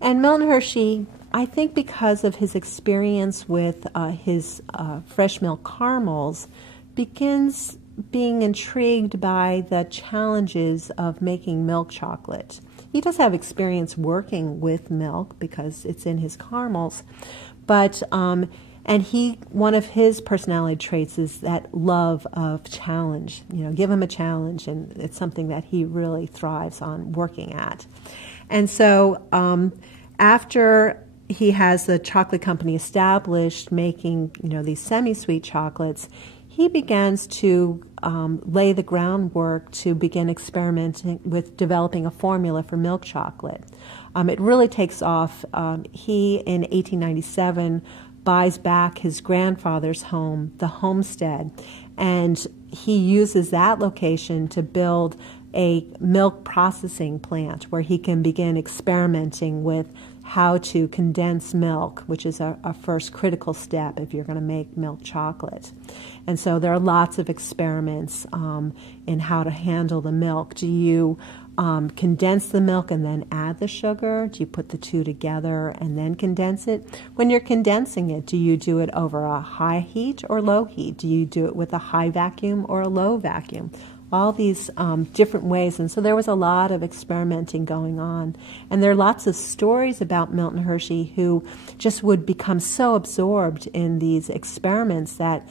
And Milton Hershey, I think because of his experience with his fresh milk caramels, begins being intrigued by the challenges of making milk chocolate. He does have experience working with milk because it's in his caramels, but one of his personality traits is that love of challenge. You know, give him a challenge, and it's something that he really thrives on working at. And so after he has the chocolate company established, making these semi-sweet chocolates, he begins to lay the groundwork to begin experimenting with developing a formula for milk chocolate. It really takes off. He, in 1897, buys back his grandfather's home, the homestead, and he uses that location to build a milk processing plant where he can begin experimenting with how to condense milk, which is a first critical step if you're going to make milk chocolate. And so there are lots of experiments in how to handle the milk. Do you condense the milk and then add the sugar? Do you put the two together and then condense it? When you're condensing it, do you do it over a high heat or low heat? Do you do it with a high vacuum or a low vacuum? All these different ways. And so there was a lot of experimenting going on. And there are lots of stories about Milton Hershey who just would become so absorbed in these experiments that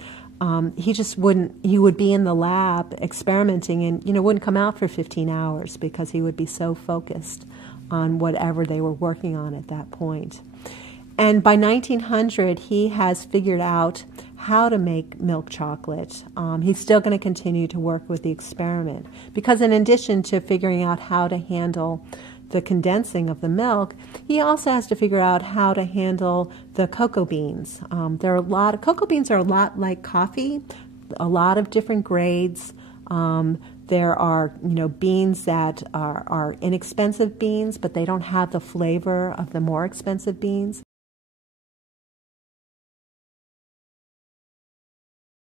he would be in the lab experimenting and, wouldn't come out for 15 hours because he would be so focused on whatever they were working on at that point. And by 1900, he has figured out how to make milk chocolate. He's still going to continue to work with the experiment because in addition to figuring out how to handle the condensing of the milk, he also has to figure out how to handle the cocoa beans. Cocoa beans are a lot like coffee, a lot of different grades. There are, beans that are inexpensive beans, but they don't have the flavor of the more expensive beans.